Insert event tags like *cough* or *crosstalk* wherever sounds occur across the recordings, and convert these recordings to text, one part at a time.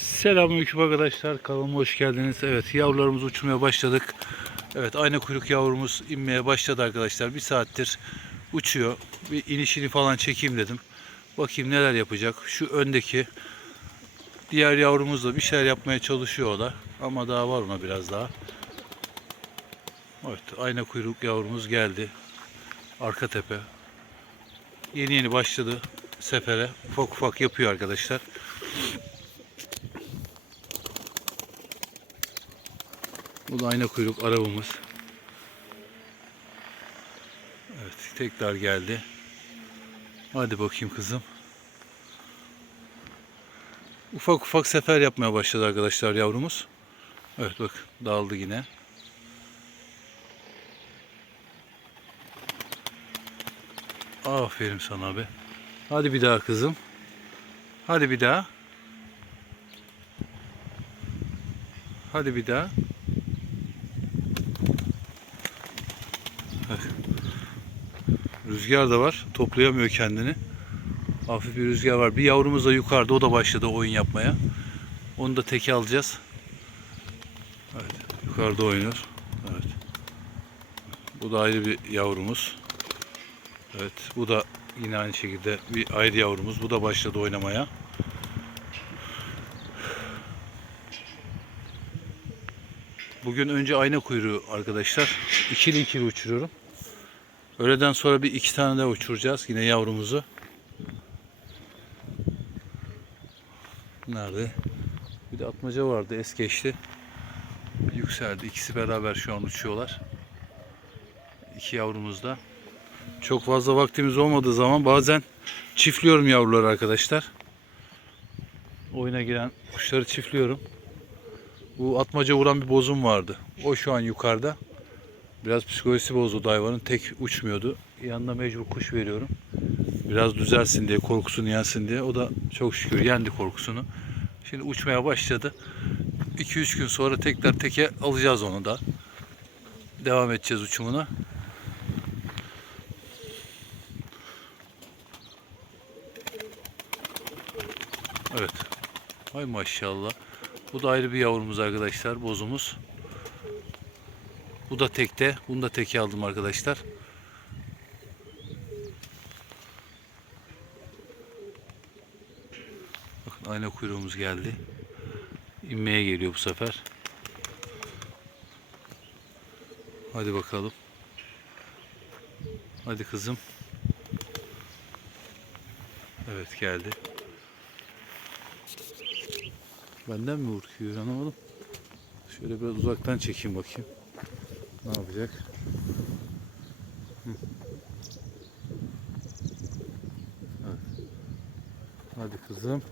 Selamünaleyküm arkadaşlar. Kanalıma hoş geldiniz. Evet yavrularımız uçurmaya başladık. Evet ayna kuyruk yavrumuz inmeye başladı arkadaşlar. Bir saattir uçuyor. Bir inişini falan çekeyim dedim. Bakayım neler yapacak. Şu öndeki diğer yavrumuz da bir şeyler yapmaya çalışıyor o da. Ama daha var ona biraz daha. Evet ayna kuyruk yavrumuz geldi. Arka tepe. Yeni yeni başladı sefere. Ufak ufak yapıyor arkadaşlar. Bu da ayna kuyruk arabamız. Evet tekrar geldi. Hadi bakayım kızım. Ufak ufak sefer yapmaya başladı arkadaşlar yavrumuz. Evet bak dağıldı yine. Aferin sana be. Hadi bir daha kızım. Hadi bir daha. Hadi bir daha. Rüzgar da var. Toplayamıyor kendini. Hafif bir rüzgar var. Bir yavrumuz da yukarıda. O da başladı oyun yapmaya. Onu da teke alacağız. Evet. Yukarıda oynuyor. Evet. Bu da ayrı bir yavrumuz. Evet. Bu da yine aynı şekilde bir ayrı yavrumuz. Bu da başladı oynamaya. Bugün önce ayna kuyruğu arkadaşlar. İkili ikili uçuruyorum. Öğleden sonra bir iki tane daha uçuracağız yine yavrumuzu. Nerede? Bir de atmaca vardı es geçti. Yükseldi. İkisi beraber şu an uçuyorlar. İki yavrumuz da. Çok fazla vaktimiz olmadığı zaman bazen çiftliyorum yavruları arkadaşlar. Oyuna giren kuşları çiftliyorum. Bu atmaca vuran bir bozum vardı. O şu an yukarıda. Biraz psikolojisi bozuldu hayvanın. Tek uçmuyordu. Yanına mecbur kuş veriyorum. Biraz düzelsin diye, korkusunu yensin diye. O da çok şükür yendi korkusunu. Şimdi uçmaya başladı. 2-3 gün sonra tekrar teke alacağız onu da. Devam edeceğiz uçumuna. Evet. Hay maşallah. Bu da ayrı bir yavrumuz arkadaşlar. Bozumuz. Bu da tekte. Bunu da teke aldım arkadaşlar. Bakın ayna kuyruğumuz geldi. İnmeye geliyor bu sefer. Hadi bakalım. Hadi kızım. Evet geldi. Benden mi ürküyor anlamadım. Şöyle biraz uzaktan çekeyim bakayım. Ne yapacak? Hı. Hadi kızım.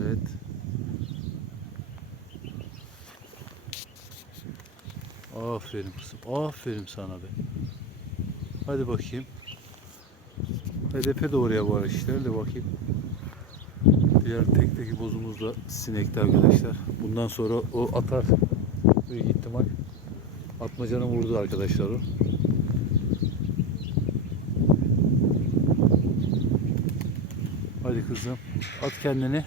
Evet. Aferin kızım. Aferin sana be. Hadi bakayım. Hedefe doğru ya bu araçlar de bakayım. Diğer tekteki bozumuz da sinekti arkadaşlar. Bundan sonra o atar. Büyük ihtimal. Atmacanın vurdu arkadaşlar o. Hadi kızım. At kendini.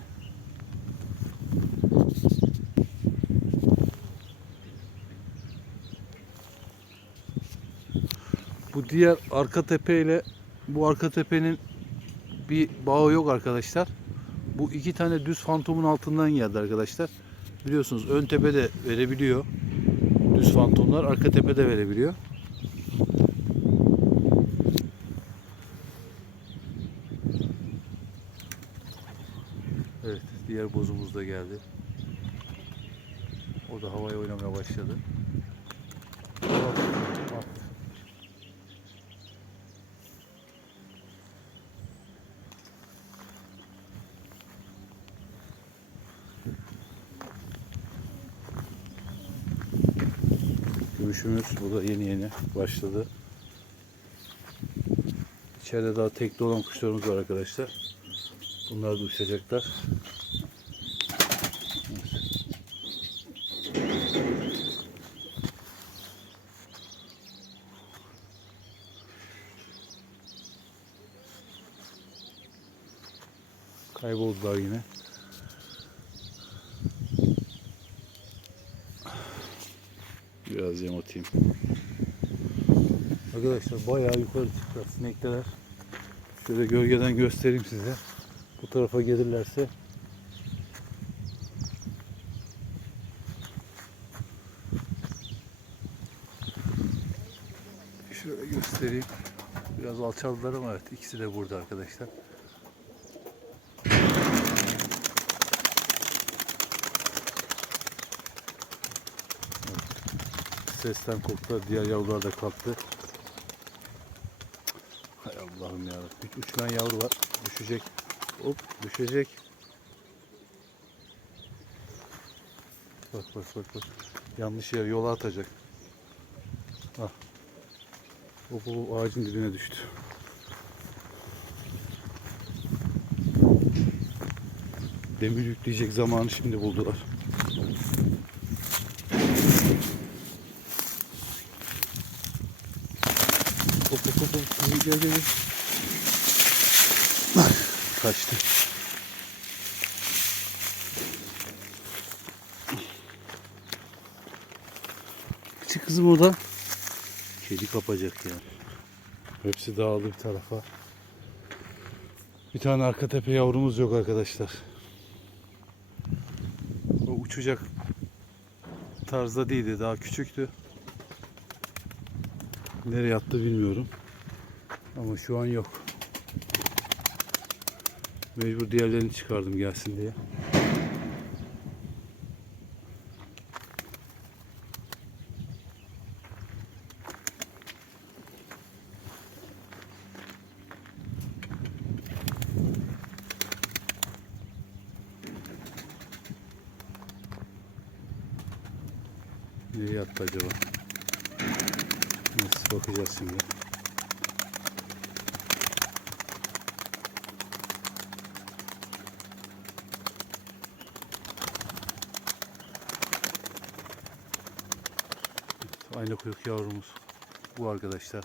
Bu diğer arka tepe ile bu arka tepenin bir bağı yok arkadaşlar. Bu iki tane düz fantomun altından geldi arkadaşlar. Biliyorsunuz ön tepe de verebiliyor. Düz fantomlar arka tepe de verebiliyor. Evet diğer bozumuz da geldi. O da havaya oynamaya başladı. Gümüşümüz bu da yeni yeni başladı. İçeride daha tekli olan kuşlarımız var arkadaşlar. Bunlar da uçacaklar. Kayboldular yine. Biraz yem atayım. Arkadaşlar bayağı yukarı çıktılar sinekler. Şöyle gölgeden göstereyim size. Bu tarafa gelirlerse Şöyle göstereyim. Biraz alçaldılar ama evet ikisi de burada arkadaşlar. Sesten korktular. Diğer yavrular da kalktı. Hay Allah'ım ya. Üç uçmayan yavru var. Düşecek. Hop düşecek. Bak bak bak bak. Yanlış yer yola atacak. Ah. O bu ağacın dibine düştü. Demir yükleyecek zamanı şimdi buldular. Hop hop hop hop. Gel gel. Ah, Kaçtı. Çık kızım oradan. Kedi kapacak ya. Hepsi dağıldı bir tarafa. Bir tane arka tepe yavrumuz yok arkadaşlar. O uçacak tarzda değildi. Daha küçüktü. Nereye attı bilmiyorum. Ama şu an yok. Mecbur diğerlerini çıkardım gelsin diye. Nereye attı acaba? Neyse bakacağız şimdi. Ayna kuyruk yavrumuz bu arkadaşlar.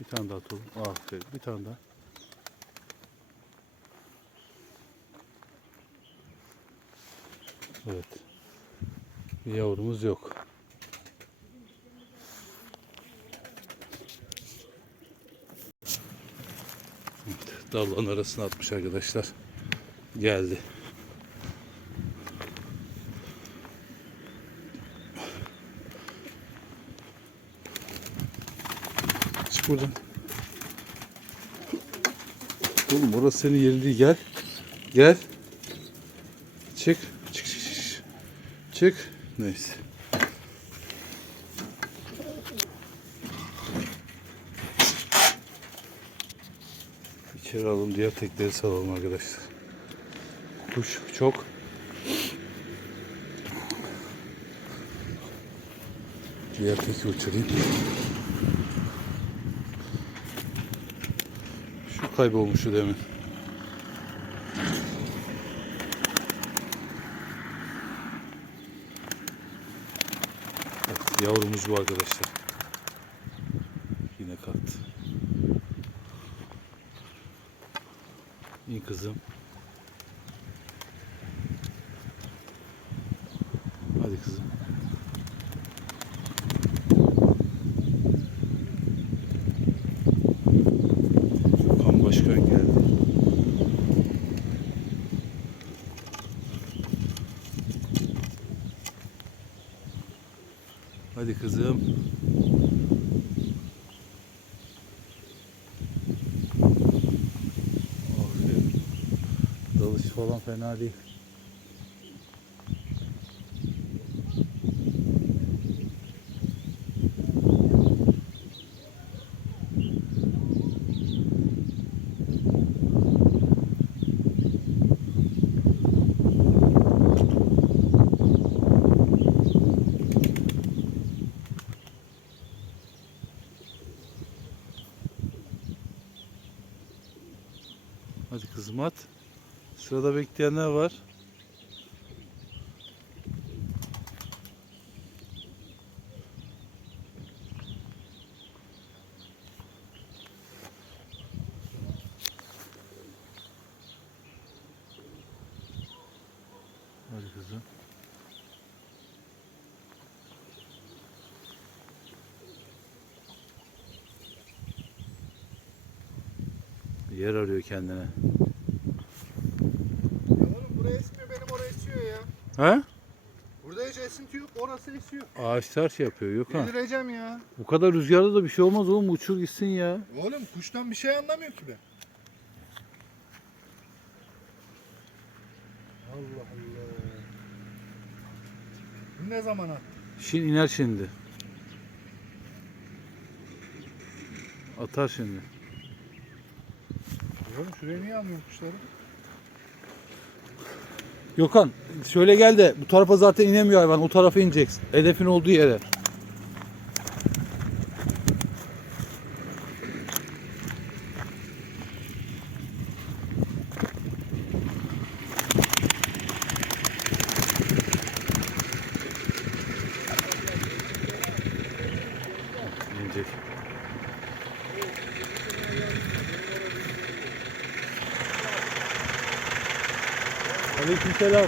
Bir tane daha atalım. Aferin. Bir tane daha. Evet. Yavrumuz yok. Evet, dalların arasına atmış arkadaşlar. Geldi. Çık buradan. Oğlum orası senin yerin değil. Gel. Gel. Çık çık çık. Çık. Neyse. İçeri alalım diğer tekleri salalım arkadaşlar. Kuş çok. Diğer teki uçurayım. Şu kaybolmuştu demin. Evet, yavrumuz bu arkadaşlar. Yine kalktı. İyi kızım. Hadi kızım. Kan başkan geldi. Hadi kızım. Aferin. Dalış falan fena değil. Hadi kızım at. Şurada bekleyenler var. Hadi kızım. Yer arıyor kendine. He? Burada hiç esinti yok orası esiyor. Ağaçlar şey yapıyor Gökhan. Delireceğim ya. Bu kadar rüzgarda da bir şey olmaz oğlum uçur gitsin ya. Oğlum kuştan bir şey anlamıyor ki ben. Allah Allah. Bu ne zaman attı? Şimdi iner şimdi. Atar şimdi. Oğlum şuraya niye almıyor kuşları? Gökhan şöyle gel de bu tarafa zaten inemiyor hayvan. O tarafa ineceksin. Hedefin olduğu yere. Aleykümselam.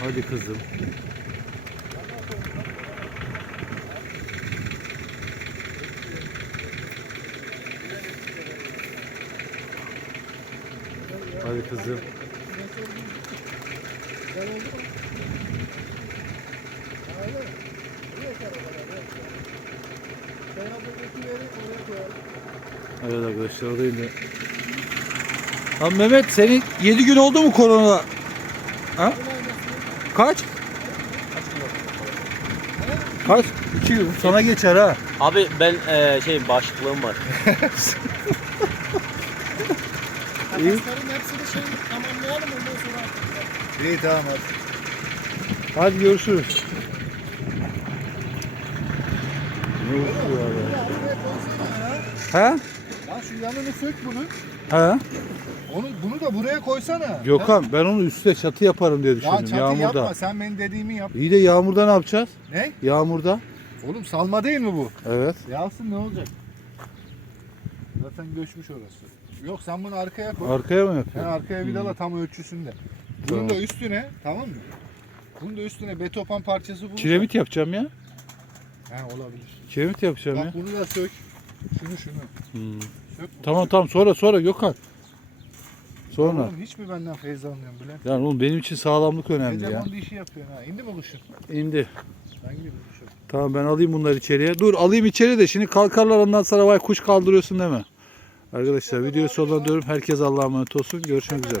Hadi kızım. Hadi kızım. Güzel oldu mu? Ha, öyle mi? Buraya kar o kadar. evet. Arkadaşlar o da. Lan Mehmet senin 7 gün oldu mu korona? Ha? Kaç? Kaç? 2 gün. Sana geçer ha. Abi ben eee şey bağışıklığım var. *laughs* Hepsini şey tamamlayalım ondan sonra artık. İyi tamam hadi. Hadi görüşürüz. Abi? Ya buraya koysana ya. Şu yanını sök bunu. Ha? Onu bunu da buraya koysana. Gökhan ben onu üstte çatı yaparım diye Ya düşündüm çatı yağmurda. yapma sen benim dediğimi yap. İyi de yağmurda ne yapacağız? Ne? Yağmurda. Oğlum salma değil mi bu? Evet. Yağsın ne olacak? Zaten göçmüş orası. Yok sen bunu arkaya koy. Arkaya mı yapıyorsun? arkaya vidala tam ölçüsünde. Bunun Tamam. da üstüne tamam mı? Bunun da üstüne betopan parçası bu. Kiremit yapacağım ya. He olabilir. Kiremit yapacağım ya. Bak bunu da sök. Şunu şunu. Hmm. Sök bunu. Tamam tamam sonra sonra Gökhan. Sonra. Oğlum hiç mi benden feyz almıyorsun Bülent? Yani oğlum benim için sağlamlık önemli ya. Hegemon dişi yapıyorsun ha. İndi mi kuşun? İndi. Ben gibi kuşum. Tamam ben alayım bunları içeriye. Dur alayım içeri de şimdi kalkarlar ondan sonra vay kuş kaldırıyorsun deme. Arkadaşlar videoyu sonlandırıyorum. Herkes Allah'a emanet olsun. Görüşmek üzere.